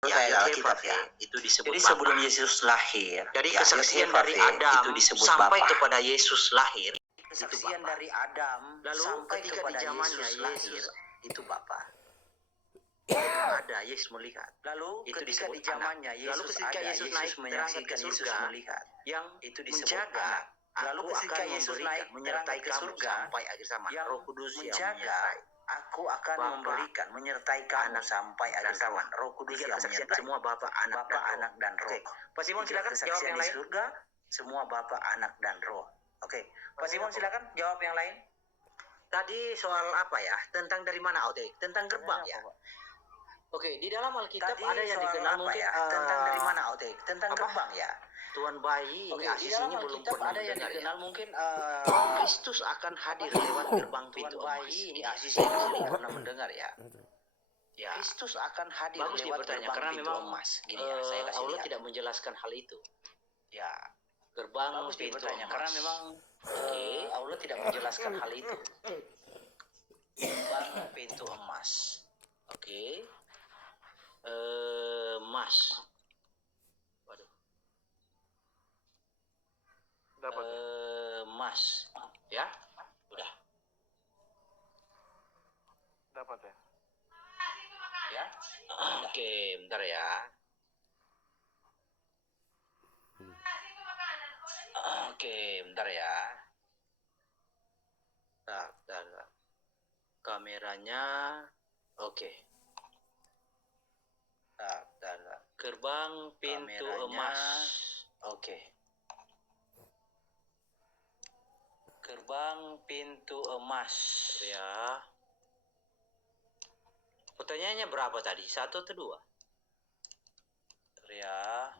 Ya, Alkitab ya, itu disebut Jadi Bapa. sebelum Yesus lahir, Jadi ya, kesaksian Yotevate, dari Adam itu disebut sampai Bapa. kepada Yesus lahir, Kesaksian dari Adam lalu sampai ketika kepada di zamannya Yesus lahir, itu Bapa. ada Yesus melihat. Lalu Itu ketika disebut di zamannya anak. Lalu Yesus ketika ada, Yesus naik terangkat menyaksikan ke Yesus surga, melihat, yang itu disebut menjaga, anak. Lalu aku ketika akan Yesus memberikan, naik menyertai terangkat ke kamu surga, sampai akhir zaman. yang Roh Kudus yang menjaga, menyertai. aku akan Bapa, memberikan, menyertai kamu Anak, sampai dan akhir zaman. Roh. Roh Kudus Tiga yang kesaksian menyertai. semua Bapa, Anak, Bapa, dan Roh. Anak, dan Roh. Oke, Pak Simon Tiga silakan jawab kesaksian yang di lain. surga, semua Bapa, Anak, dan Roh. Oke, Pak Simon silakan jawab yang lain. Tadi soal apa ya? Tentang dari mana? Oke, tentang gerbang ya. Oke, di dalam Alkitab Tadi ada yang soal dikenal apa mungkin ya? Tentang dari mana, Ote? Tentang apa? gerbang ya. Tuan bayi Oke, ini di Aziz dalam ini belum Alkitab pernah ada yang mendengar dikenal ya. mungkin Kristus akan hadir lewat gerbang Tuan pintu bayi emas. ini Ini Aziz Aziz ini ini belum pernah mendengar ya. Ya. Kristus akan hadir Bagus dia lewat bertanya gerbang karena pintu memang emas. Gini ya, saya kasih Allah lihat. tidak menjelaskan hal itu. Ya, Gerbang bagus dia pintu bertanya emas. karena memang Oke. Allah tidak menjelaskan hal itu. Gerbang pintu emas. Oke. Emas. Waduh. Dapat. Emas. Ya. Udah. Dapat ya. Ya. Oke, bentar ya. Oke, bentar ya. Bentar. Kameranya. Oke. Bentar. Gerbang pintu Kameranya. emas. Oke. Gerbang pintu emas. Ya. Pertanyaannya berapa tadi? 1 atau 2? Ya.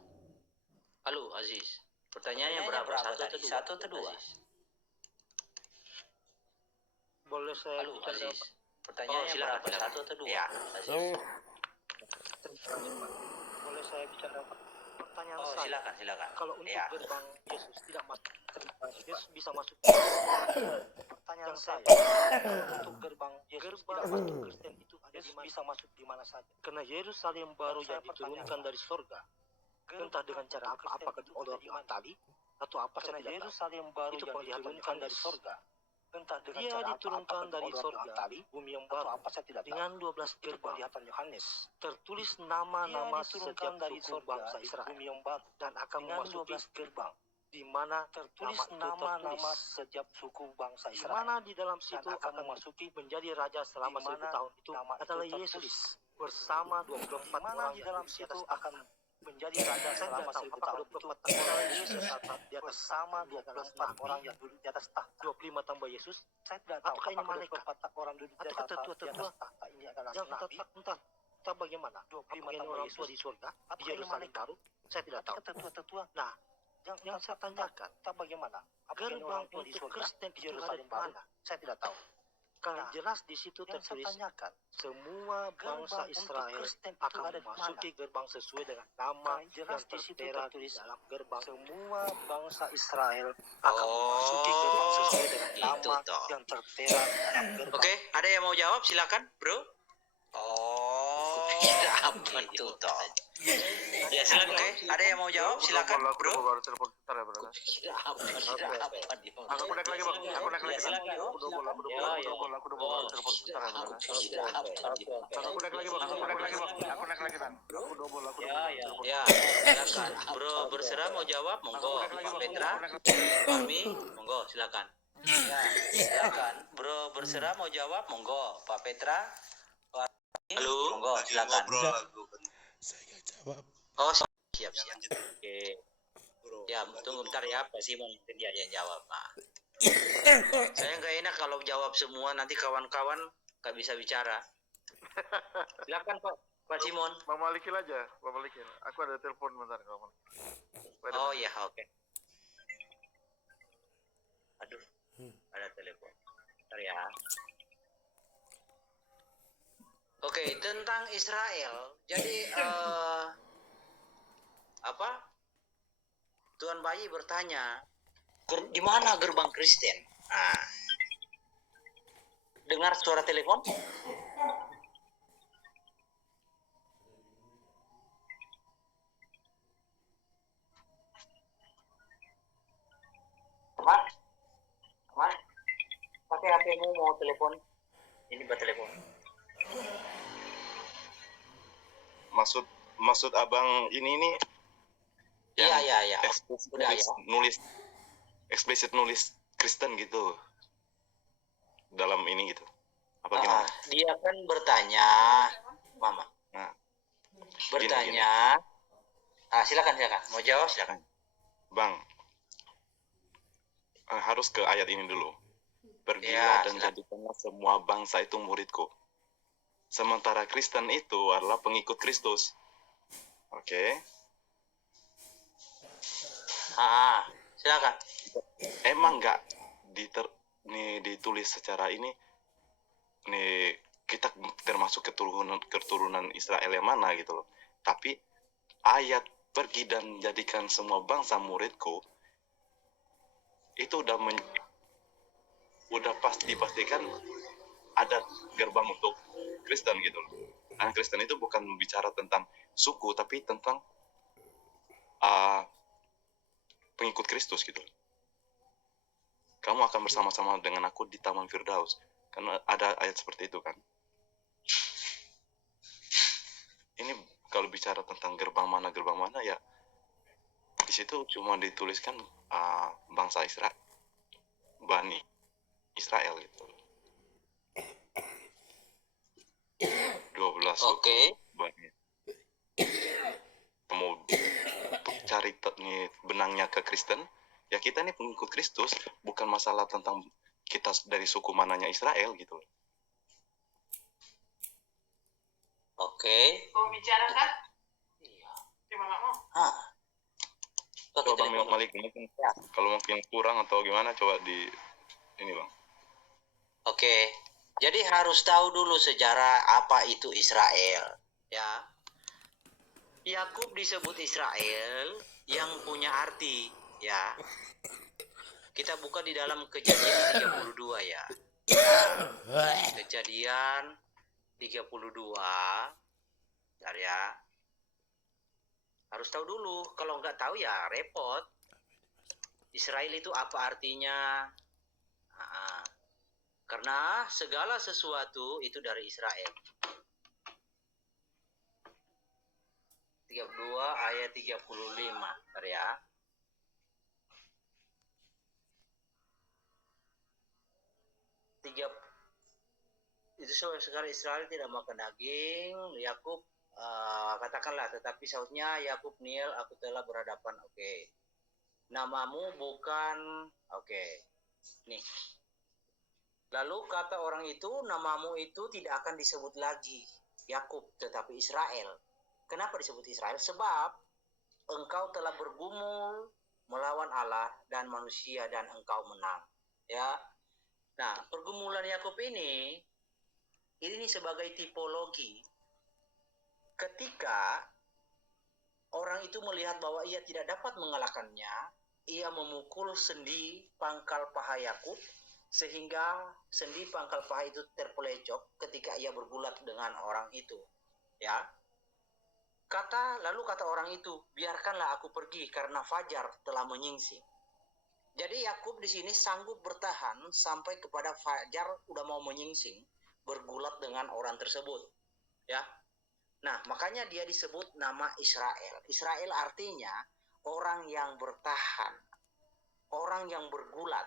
Halo Aziz. Pertanyaannya berapa? 1 atau 2? 1 atau 2? Boleh saya Halo bicara? Aziz. Pertanyaannya silakan, berapa? silakan. 1 atau 2? Ya. Aziz. Boleh saya bicara? Pertanyaan Oh, saya. silakan. Kalau untuk Ya. gerbang Yesus tidak masuk, Yesus bisa masuk. Pertanyaan saya. Untuk gerbang Yesus tidak masuk Kristen itu Yesus bisa masuk di mana saja. Karena Yerusalem baru yang diturunkan dari surga. Entah dengan cara apa, apakah di odor tali atau apa saya tidak tahu. Yerusalem baru itu yang diturunkan dari surga. Entah dengan dia cara diturunkan dari surga, bumi yang baru apa saya tidak tahu. Dengan 12 gerbang Yohanes tertulis nama-nama setiap dari suku bangsa Israel, bumi yang baru, dan akan memasuki gerbang di mana tertulis nama-nama setiap suku bangsa Israel. Di mana di dalam situ akan memasuki menjadi raja selama 1000 tahun itu adalah Yesus bersama 24 orang di dalam situ akan menjadi raja selama 1000 tahun itu adalah Yesus di atas sama 24 orang yang duduk di atas tahta. 25 tambah Yesus, saya tidak tahu apakah ini malaikat orang duduk di atas tahta ini adalah nabi. Entah bagaimana 25 tambah Yesus di surga di Yerusalem baru, saya tidak tahu. Nah, yang saya tanyakan, tak bagaimana gerbang untuk Kristen di Yerusalem baru, saya tidak tahu. Karena jelas di situ tertulis semua bangsa Israel akan memasuki gerbang sesuai dengan nama yang tertera di dalam gerbang. Semua bangsa Israel akan memasuki gerbang sesuai dengan nama yang tertera di dalam gerbang. Oke, ada yang mau jawab? Silakan, Bro. Oh, Apa itu toh. Ya, silakan. Oke, ada yang mau jawab? Silakan, Bro. Aku baru telepon bentar ya, Bro. Aku naik lagi, Bang. Aku naik lagi. Aku double baru telepon bentar ya, Bro. Aku naik lagi, Bang. Aku naik lagi, Bang. Aku double telepon. Ya, silakan. Bro berserah mau jawab, monggo. Pak Petra, Fahmi, monggo, silakan. Ya, silakan. Bro berserah mau jawab, monggo. Pak Petra. Halo. Monggo, silakan. Saya nggak jawab. Oh, siap. Oke. Ya, tunggu bentar ya, Pak Simon. Mungkin dia yang jawab, Pak. Saya nggak enak kalau jawab semua, nanti kawan-kawan nggak bisa bicara. Silakan, Pak Simon. Bang Malikin aja, Bang Malikin. Aku ada telepon bentar, kawan. Oh ya, oke. Aduh, ada telepon. Bentar ya. Oke, tentang Israel. Jadi apa? Tuan bayi bertanya, di mana gerbang Kristen? Nah, dengar suara telepon? mau telepon. Ini buat telepon. Maksud abang ini nih yang Iya. eksplisit Udah ya. eksplisit nulis Kristen gitu dalam ini gitu. Apa gimana? Dia kan bertanya, Mama. Nah, Bertanya. Silakan. Mau jawab silakan. Bang, harus ke ayat ini dulu. Ya, Pergilah dan silakan. jadikanlah semua bangsa itu muridku. Sementara Kristen itu adalah pengikut Kristus. Oke. Silakan. Emang nggak ditulis secara ini? Nih kita termasuk keturunan Israel yang mana gitu loh. Tapi ayat pergi dan jadikan semua bangsa muridku itu udah pastikan ada gerbang untuk Kristen gitu loh. Dan Kristen itu bukan bicara tentang suku tapi tentang pengikut Kristus gitu. Kamu akan bersama-sama dengan aku di Taman Firdaus. Karena ada ayat seperti itu kan. Ini kalau bicara tentang gerbang mana ya di situ cuma dituliskan bangsa Israel, Bani Israel gitu. 12 Oke. Bani. Mau cari nih benangnya ke Kristen, ya kita nih pengikut Kristus, bukan masalah tentang kita dari suku mananya Israel gitu. Oke. Kau bicara kan? Iya. Terima mau. Pakai Coba Bang telepon. Malik mungkin kalau mungkin kurang atau gimana coba di ini Bang. Oke. Jadi harus tahu dulu sejarah apa itu Israel, ya. Yakub disebut Israel yang punya arti, ya. Kita buka di dalam Kejadian 32 ya. Kejadian 32. Bentar ya. Harus tahu dulu, kalau nggak tahu ya repot. Israel itu apa artinya? Karena segala sesuatu itu dari Israel. 32 ayat 35. Bentar ya. Itu sekarang Israel tidak makan daging. Yakub katakanlah, tetapi sautnya Yakub Niel, aku telah berhadapan. Oke. Namamu bukan. Oke. Nih. Lalu kata orang itu, namamu itu tidak akan disebut lagi Yakub, tetapi Israel. Kenapa disebut Israel? Sebab engkau telah bergumul melawan Allah dan manusia dan engkau menang. Ya. Nah, pergumulan Yakub ini sebagai tipologi. Ketika orang itu melihat bahwa ia tidak dapat mengalahkannya, ia memukul sendi pangkal paha Yakub, sehingga sendi pangkal paha itu terpelecok ketika ia bergulat dengan orang itu. Ya. Lalu kata orang itu, biarkanlah aku pergi karena fajar telah menyingsing. Jadi Yakub di sini sanggup bertahan sampai kepada fajar udah mau menyingsing, bergulat dengan orang tersebut. Ya. Nah, makanya dia disebut nama Israel. Israel artinya orang yang bertahan, orang yang bergulat.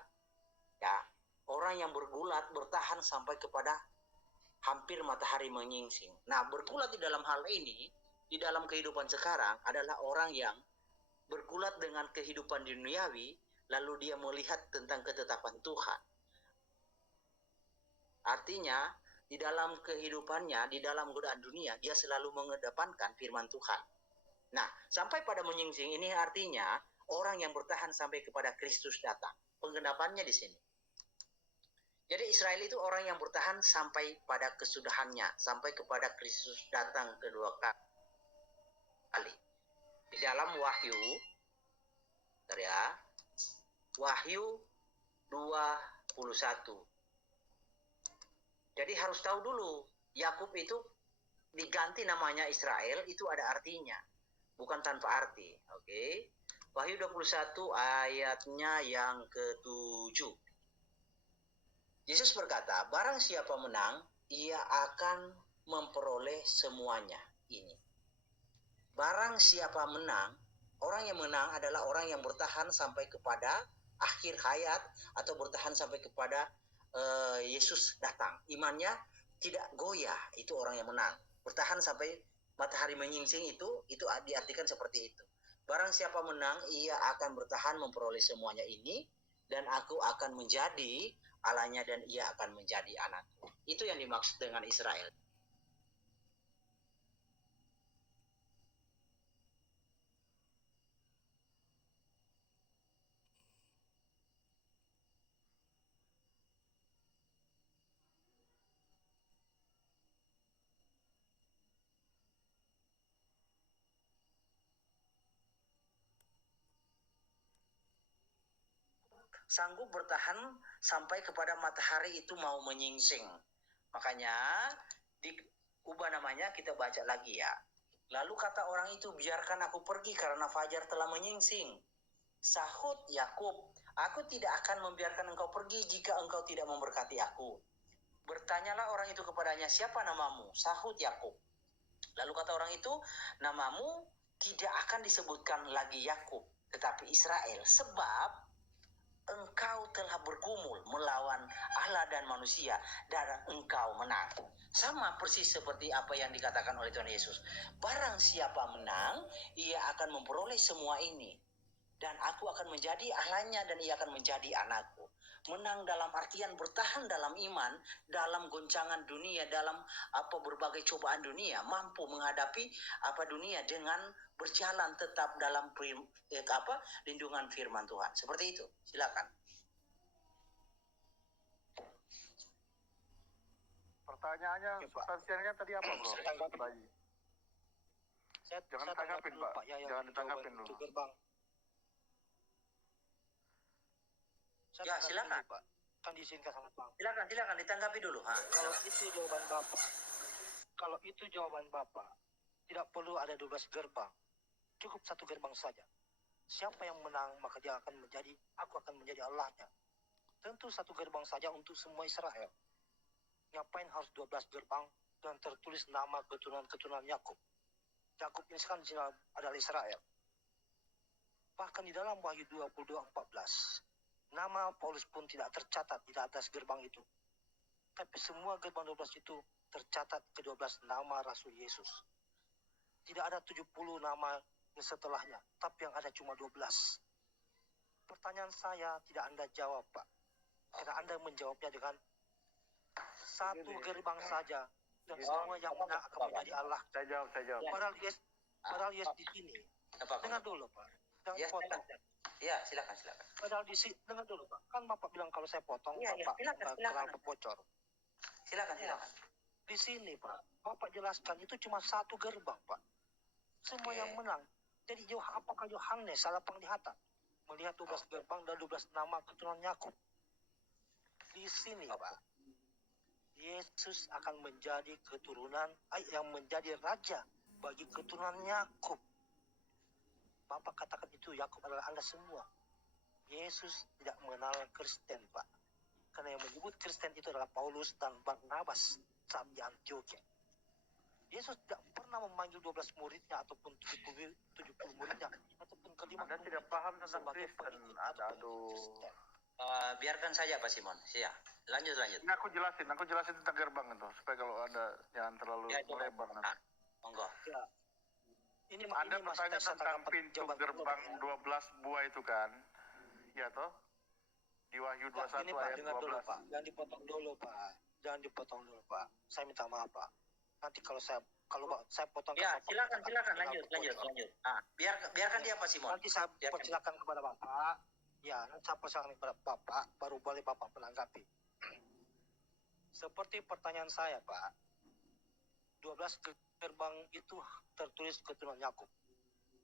Ya. Orang yang bergulat bertahan sampai kepada hampir matahari menyingsing. Nah, bergulat di dalam hal ini, di dalam kehidupan sekarang adalah orang yang bergulat dengan kehidupan duniawi, lalu dia melihat tentang ketetapan Tuhan. Artinya, di dalam kehidupannya, di dalam godaan dunia, dia selalu mengedepankan firman Tuhan. Nah, sampai pada menyingsing ini artinya orang yang bertahan sampai kepada Kristus datang. Penggenapannya di sini. Jadi Israel itu orang yang bertahan sampai pada kesudahannya, sampai kepada Kristus datang kedua kali. Di dalam Wahyu, Wahyu 21. Jadi harus tahu dulu, Yakub itu diganti namanya Israel, itu ada artinya. Bukan tanpa arti. Oke. Wahyu 21 ayatnya yang ke-7. Yesus berkata, barang siapa menang, ia akan memperoleh semuanya ini. Barang siapa menang, orang yang menang adalah orang yang bertahan sampai kepada akhir hayat atau bertahan sampai kepada Yesus datang. Imannya tidak goyah, itu orang yang menang. Bertahan sampai matahari menyingsing itu diartikan seperti itu. Barang siapa menang, ia akan bertahan memperoleh semuanya ini, dan aku akan menjadi Allahnya dan ia akan menjadi anakku. Itu yang dimaksud dengan Israel. Sanggup bertahan sampai kepada matahari itu mau menyingsing. Makanya diubah namanya, kita baca lagi ya. Lalu kata orang itu, biarkan aku pergi karena fajar telah menyingsing. Sahut Yakub, aku tidak akan membiarkan engkau pergi jika engkau tidak memberkati aku. Bertanyalah orang itu kepadanya, siapa namamu? Sahut Yakub. Lalu kata orang itu, namamu tidak akan disebutkan lagi Yakub, tetapi Israel, sebab engkau telah bergumul melawan Allah dan manusia dan engkau menang. Sama persis seperti apa yang dikatakan oleh Tuhan Yesus. Barang siapa menang, ia akan memperoleh semua ini. Dan aku akan menjadi Allahnya dan ia akan menjadi anakku. Menang dalam artian bertahan dalam iman, dalam goncangan dunia, dalam berbagai cobaan dunia, mampu menghadapi dunia dengan berjalan tetap dalam lindungan firman Tuhan. Seperti itu. Silakan. Pertanyaannya, substansialnya tadi apa, bro? Tadi. Jangan tanggapin, Pak. Jangan ditanggapin dulu. Gerbang. Ya, silakan. Pak. Kan diizinkan sama Bang. Silakan ditanggapi dulu. Kalau itu jawaban Bapak, tidak perlu ada 12 gerbang. Cukup satu gerbang saja. Siapa yang menang, maka dia akan menjadi, aku akan menjadi Allahnya. Tentu satu gerbang saja untuk semua Israel. Ngapain harus 12 gerbang dan tertulis nama keturunan Yakub? Yakub ini kan adalah Israel. Bahkan di dalam Wahyu 22:14, nama Paulus pun tidak tercatat di atas gerbang itu. Tapi semua gerbang 12 itu tercatat ke-12 nama Rasul Yesus. Tidak ada 70 nama setelahnya, tapi yang ada cuma 12. Pertanyaan saya tidak Anda jawab, Pak. Karena Anda menjawabnya dengan satu gerbang saja dan semua yang menang akan menjadi Allah. Saya jawab. Padahal yes di sini. Dengar dulu, Pak. Jangan potong. Ya, silakan. Padahal di sini, dengar dulu, Pak. Kan Bapak bilang kalau saya potong, Bapak silakan. bocor. Silakan. Di sini, Pak, Bapak jelaskan itu cuma satu gerbang, Pak. Semua yang menang. Jadi apakah Yohanes salah penglihatan melihat 12 gerbang dan 12 nama keturunan Yakub? Di sini, Pak, Yesus akan menjadi keturunan yang menjadi raja bagi keturunan Yakub. Bapak katakan itu Yakub adalah Anda semua. Yesus tidak mengenal Kristen, Pak. Karena yang menyebut Kristen itu adalah Paulus dan Barnabas saat di Antioquia. Yesus tidak pernah memanggil 12 muridnya ataupun 70 muridnya ataupun kelima. Anda tidak paham tentang Kristen. Aduh. Biarkan saja Pak Simon. Ya, lanjut. Ini aku jelasin tentang gerbang itu supaya kalau Anda jangan terlalu melebar nanti. Monggo. Ya. Anda bertanya tentang pintu gerbang 12 buah itu kan? Ya toh? Di Wahyu 21 ini, Pak, ayat dengar 12. dulu, Pak. Jangan dipotong dulu, Pak. Saya minta maaf, Pak. Nanti kalau saya potong. Ya, silakan lanjut. Biarkan dia Pak Simon. Nanti saya persilakan kepada Bapak. Ya, nanti saya persilakan kepada Bapak, baru boleh Bapak menanggapi. Seperti pertanyaan saya, Pak. 12 gerbang itu tertulis keturunan Yakub.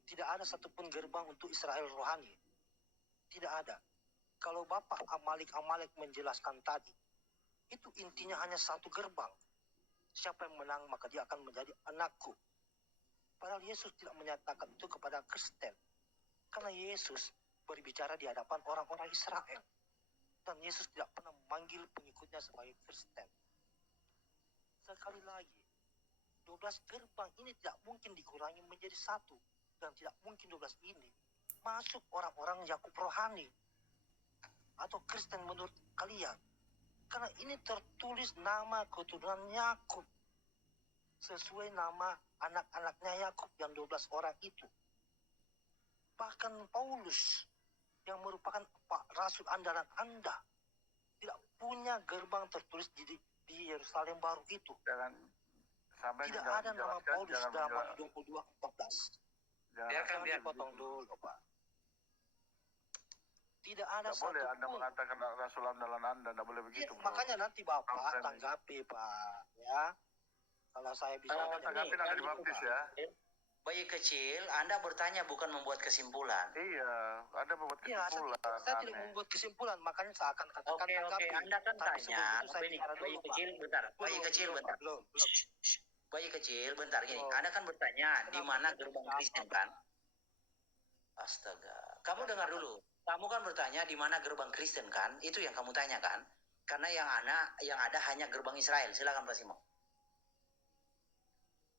Tidak ada satupun gerbang untuk Israel rohani. Tidak ada. Kalau Bapak Amalek menjelaskan tadi, itu intinya hanya satu gerbang. Siapa yang menang, maka dia akan menjadi anakku. Padahal Yesus tidak menyatakan itu kepada Kristen. Karena Yesus berbicara di hadapan orang-orang Israel. Dan Yesus tidak pernah memanggil pengikutnya sebagai Kristen. Sekali lagi, 12 gerbang ini tidak mungkin dikurangi menjadi satu. Dan tidak mungkin 12 ini masuk orang-orang Yakub rohani atau Kristen menurut kalian. Karena ini tertulis nama keturunan Yakub sesuai nama anak-anaknya Yakub yang 12 orang itu. Bahkan Paulus yang merupakan rasul andalan Anda tidak punya gerbang tertulis di Yerusalem baru itu. Jangan sampai Tidak ada nama Paulus dalam Matius 22:14. Biarkan, Jangan biar. dipotong dulu, Pak. Tidak ada Tidak boleh Anda satupun. mengatakan rasul andalan Anda, tidak boleh Iya, begitu. Bro. makanya nanti Bapak Nonsense. tanggapi, Pak, ya. Kalau saya bisa Tanggapi nanti dibaptis ya. Bayi kecil, Anda bertanya bukan membuat kesimpulan. Iya, Anda membuat Iya, kesimpulan. saya tidak aneh. membuat kesimpulan, makanya saya akan katakan Oke, tanggapi. Anda kan Tapi tanya, sebelum itu saya ini bicara bayi dulu, Pak. kecil bentar, bayi Belum, kecil belum, bentar. Pak, belum. Bayi kecil bentar gini. Oh. Anda kan bertanya di Kenapa mana saya gerbang tidak Kristen apa? kan? Astaga. Kamu dengar dulu. Kamu kan bertanya di mana gerbang Kristen kan? Itu yang kamu tanya kan? Karena yang ada hanya gerbang Israel. Silakan Pak Simo.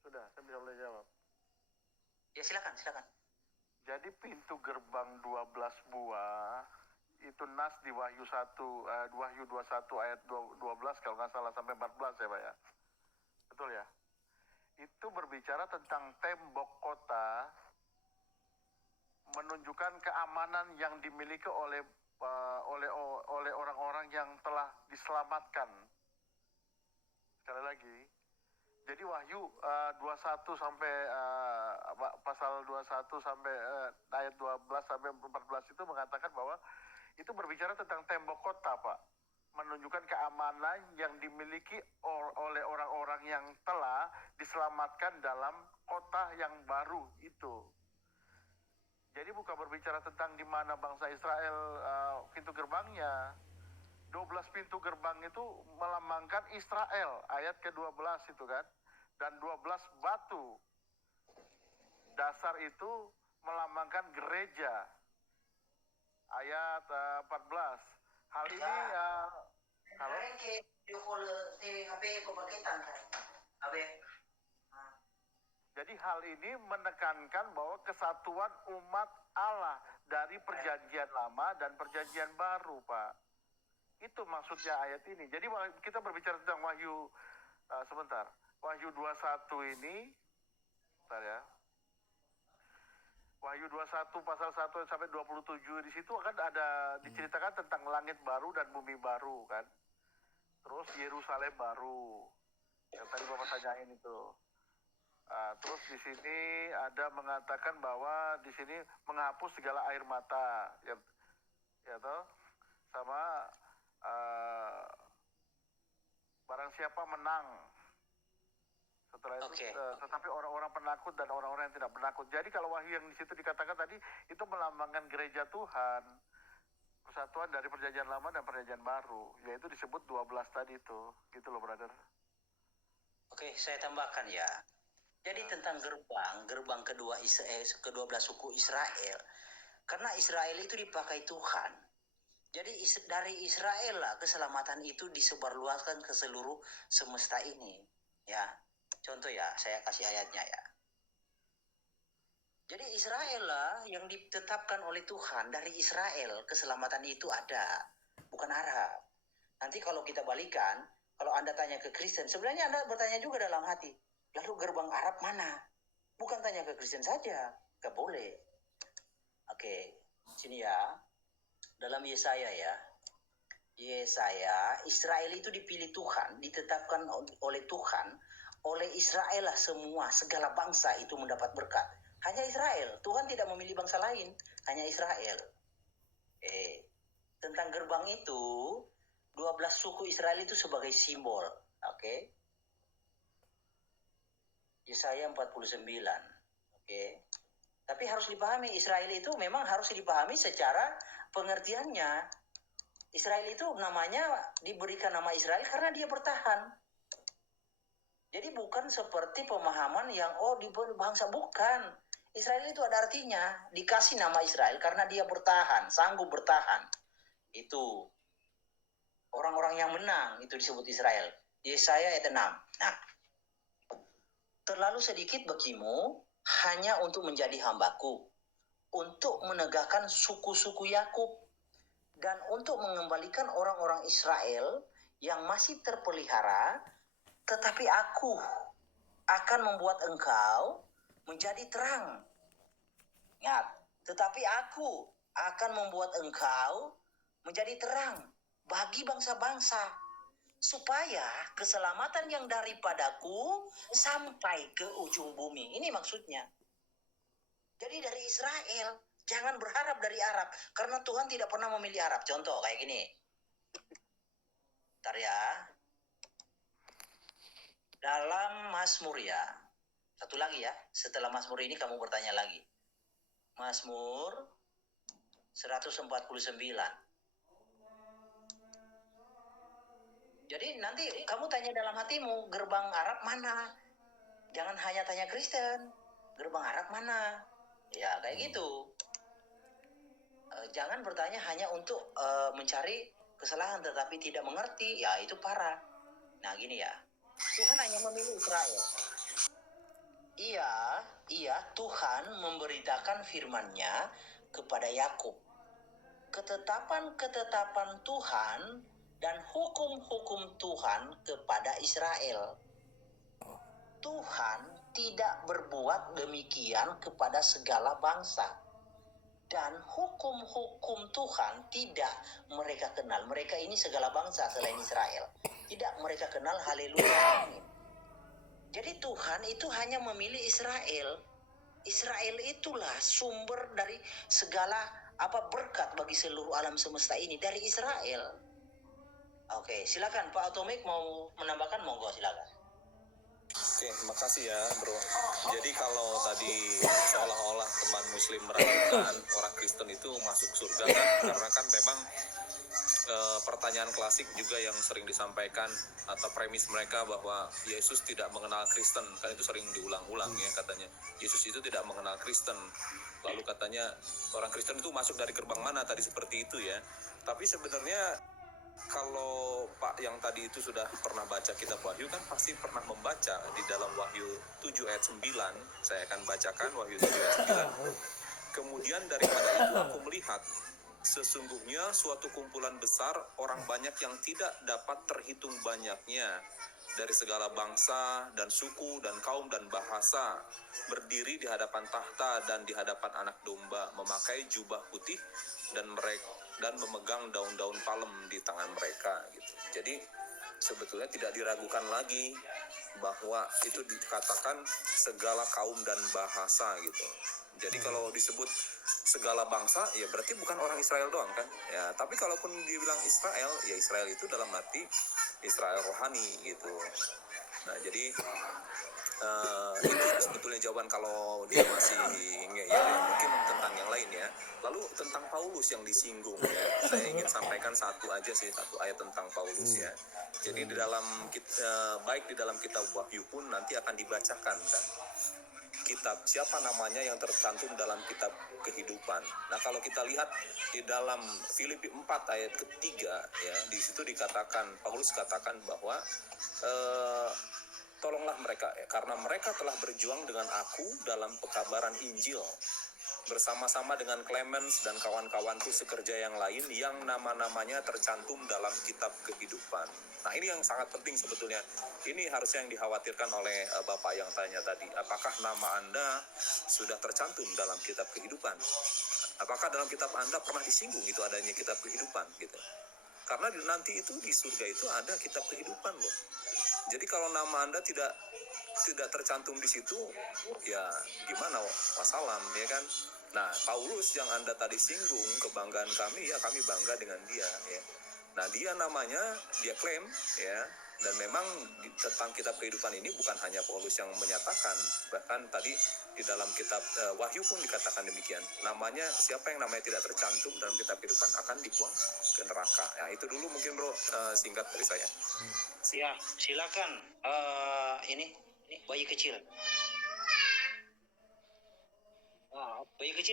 Sudah, saya bisa boleh jawab. Ya silakan, silakan. Jadi pintu gerbang 12 buah itu nas di Wahyu 21 ayat 12 kalau nggak salah sampai 14 ya Pak ya. Betul ya? Itu berbicara tentang tembok kota menunjukkan keamanan yang dimiliki oleh orang-orang yang telah diselamatkan. Sekali lagi, jadi Wahyu 21 sampai pasal 21 sampai ayat 12 sampai 14 itu mengatakan bahwa itu berbicara tentang tembok kota, Pak. Menunjukkan keamanan yang dimiliki oleh orang-orang yang telah diselamatkan dalam kota yang baru itu. Jadi bukan berbicara tentang di mana bangsa Israel pintu gerbangnya. 12 pintu gerbang itu melambangkan Israel, ayat ke-12 itu kan. Dan 12 batu dasar itu melambangkan gereja, ayat 14. Hal ini halo? Jadi hal ini menekankan bahwa kesatuan umat Allah dari perjanjian lama dan perjanjian baru, Pak. Itu maksudnya ayat ini. Jadi kita berbicara tentang Wahyu sebentar. Wahyu 21 ini bentar ya. Wahyu 21 pasal 1 sampai 27 di situ akan ada diceritakan tentang langit baru dan bumi baru kan. Terus Yerusalem baru. Yang tadi Bapak tanyain itu. Terus di sini ada mengatakan bahwa di sini menghapus segala air mata, ya toh, sama barang siapa menang. Setelah itu, tetapi orang-orang penakut dan orang-orang yang tidak penakut. Jadi kalau Wahyu yang di situ dikatakan tadi itu melambangkan gereja Tuhan, persatuan dari perjanjian lama dan perjanjian baru, yaitu disebut 12 tadi itu, gitu loh, brother. Oke, saya tambahkan ya. Jadi tentang gerbang kedua belas suku Israel. Karena Israel itu dipakai Tuhan. Jadi dari Israel lah keselamatan itu disebarluaskan ke seluruh semesta ini. Ya, contoh ya, saya kasih ayatnya ya. Jadi Israel lah yang ditetapkan oleh Tuhan. Dari Israel keselamatan itu ada, bukan Arab. Nanti kalau kita balikan, kalau Anda tanya ke Kristen, sebenarnya Anda bertanya juga dalam hati, lalu gerbang Arab mana? Bukan tanya ke Kristen saja, gak boleh. Oke, sini ya. Dalam Yesaya ya. Yesaya, Israel itu dipilih Tuhan, ditetapkan oleh Tuhan. Oleh Israel lah semua, segala bangsa itu mendapat berkat. Hanya Israel, Tuhan tidak memilih bangsa lain, hanya Israel. Tentang gerbang itu, 12 suku Israel itu sebagai simbol. Oke. Yesaya 49. Oke. Tapi harus dipahami, Israel itu memang harus dipahami secara pengertiannya. Israel itu namanya diberikan nama Israel karena dia bertahan. Jadi bukan seperti pemahaman yang di bangsa, bukan. Israel itu ada artinya, dikasih nama Israel karena dia bertahan, sanggup bertahan. Itu. Orang-orang yang menang itu disebut Israel. Yesaya ayat 6. Nah, terlalu sedikit bagimu hanya untuk menjadi hambaku, untuk menegakkan suku-suku Yakub, dan untuk mengembalikan orang-orang Israel yang masih terpelihara, tetapi aku akan membuat engkau menjadi terang. Ingat, tetapi aku akan membuat engkau menjadi terang bagi bangsa-bangsa, supaya keselamatan yang daripadaku sampai ke ujung bumi. Ini maksudnya. Jadi dari Israel, jangan berharap dari Arab, karena Tuhan tidak pernah memilih Arab. Contoh kayak gini. Bentar ya. Dalam Mazmur ya. Satu lagi ya. Setelah Mazmur ini kamu bertanya lagi. Mazmur 149. Jadi nanti kamu tanya dalam hatimu, gerbang Arab mana? Jangan hanya tanya Kristen. Gerbang Arab mana? Ya kayak gitu. Jangan bertanya hanya untuk mencari kesalahan tetapi tidak mengerti. Ya itu parah. Nah gini ya. Tuhan hanya memilih Israel. Iya, Tuhan memberitakan firman-Nya kepada Yakub. Ketetapan-ketetapan Tuhan dan hukum-hukum Tuhan kepada Israel. Tuhan tidak berbuat demikian kepada segala bangsa. Dan hukum-hukum Tuhan tidak mereka kenal. Mereka ini segala bangsa selain Israel. Tidak mereka kenal, haleluya, amin. Jadi Tuhan itu hanya memilih Israel. Israel itulah sumber dari segala berkat bagi seluruh alam semesta ini, dari Israel. Oke, silakan Pak Atomik mau menambahkan, monggo silakan. Oke, makasih ya bro. Jadi kalau tadi seolah-olah teman muslim meragukan orang Kristen itu masuk surga kan, karena kan memang pertanyaan klasik juga yang sering disampaikan atau premis mereka bahwa Yesus tidak mengenal Kristen, kan itu sering diulang-ulang ya katanya. Yesus itu tidak mengenal Kristen. Lalu katanya orang Kristen itu masuk dari gerbang mana, tadi seperti itu ya. Tapi sebenarnya kalau Pak yang tadi itu sudah pernah baca kitab Wahyu kan pasti pernah membaca di dalam Wahyu 7 ayat 9. Saya akan bacakan Wahyu 7 ayat 9. Kemudian daripada itu aku melihat sesungguhnya suatu kumpulan besar orang banyak yang tidak dapat terhitung banyaknya dari segala bangsa dan suku dan kaum dan bahasa berdiri di hadapan tahta dan di hadapan anak domba, memakai jubah putih dan memegang daun-daun palem di tangan mereka gitu. Jadi sebetulnya tidak diragukan lagi bahwa itu dikatakan segala kaum dan bahasa gitu. Jadi kalau disebut segala bangsa ya berarti bukan orang Israel doang kan ya, tapi kalaupun dibilang Israel ya Israel itu dalam arti Israel rohani gitu. Nah jadi itu sebetulnya jawaban kalau dia masih ya mungkin tentang yang lain ya. Lalu tentang Paulus yang disinggung ya, saya ingin sampaikan satu ayat tentang Paulus ya. Jadi di dalam baik di dalam kitab Wahyu pun nanti akan dibacakan kan kitab siapa namanya yang tercantum dalam kitab kehidupan. Nah kalau kita lihat di dalam Filipi 4 ayat ketiga ya, di situ dikatakan, Paulus katakan bahwa tolonglah mereka ya, karena mereka telah berjuang dengan aku dalam pekabaran Injil bersama-sama dengan Clemens dan kawan-kawanku sekerja yang lain yang nama-namanya tercantum dalam kitab kehidupan. Nah ini yang sangat penting sebetulnya. Ini harusnya yang dikhawatirkan oleh Bapak yang tanya tadi. Apakah nama Anda sudah tercantum dalam kitab kehidupan? Apakah dalam kitab Anda pernah disinggung itu adanya kitab kehidupan gitu? Karena nanti itu di surga itu ada kitab kehidupan loh. Jadi kalau nama Anda tidak tercantum di situ, ya gimana wassalam ya kan? Nah Paulus yang Anda tadi singgung, kebanggaan kami ya kami bangga dengan dia ya. Nah dia namanya, dia klaim ya, dan memang tentang kitab kehidupan ini bukan hanya Paulus yang menyatakan, bahkan tadi di dalam kitab Wahyu pun dikatakan demikian. Namanya siapa yang namanya tidak tercantum dalam kitab kehidupan akan dibuang ke neraka. Ya itu dulu mungkin bro, singkat dari saya. Ya silakan ini bayi kecil. Bayi kecil